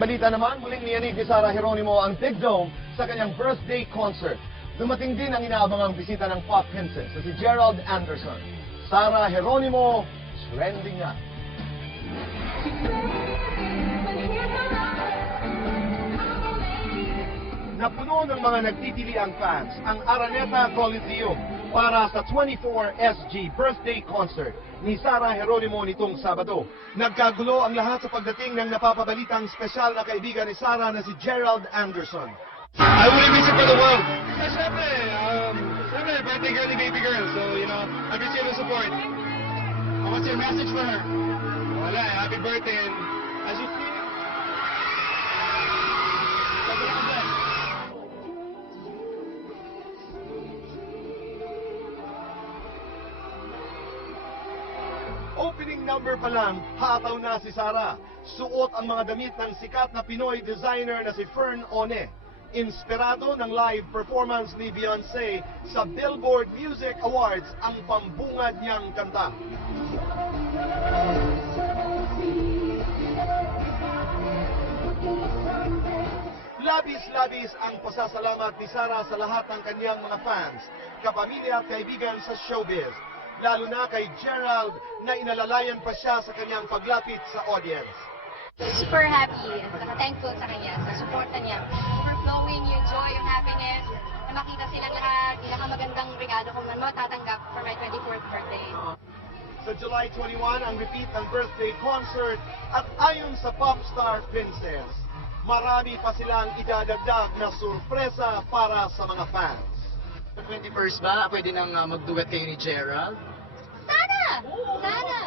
Balita naman, muling niyanig ni Sarah Geronimo ang Big Dome sa kanyang birthday concert. Dumating din ang inaabangang bisita ng pop princess na si Gerald Anderson. Sarah Geronimo, trending na. Napuno ng mga nagtitiliang fans ang Araneta Coliseum para sa 24SG birthday concert ni Sarah Geronimo nitong Sabado. Nagkagulo ang lahat sa pagdating ng napapabalitang special na kaibigan ni Sarah na si Gerald Anderson. I wouldn't miss it for the world. Siyempre, birthday girl ni baby girl. So, I appreciate the support. What's your message for her? Wala, happy birthday. And as you see, Opening number pa lang, hataw na si Sarah. Suot ang mga damit ng sikat na Pinoy designer na si Fern One. Inspirado ng live performance ni Beyoncé sa Billboard Music Awards ang pambungad niyang kanta. Labis-labis ang pasasalamat ni Sarah sa lahat ng kanyang mga fans, kapamilya at kaibigan sa showbiz. Lalo na kay Gerald na inalalayan pa siya sa kanyang paglapit sa audience. Super happy at thankful sa kanya, sa suporta niya. Overflowing yung joy, yung happiness, na makita silang lahat, pinakamagandang regalo ko man matatanggap for my 24th birthday. Sa July 21 ang repeat ng birthday concert at ayon sa popstar princess, marami pa silang idadagdag na surpresa para sa mga fans. 21st ba? Pwede nang mag-duet kayo ni Gerald? Sana! Sana!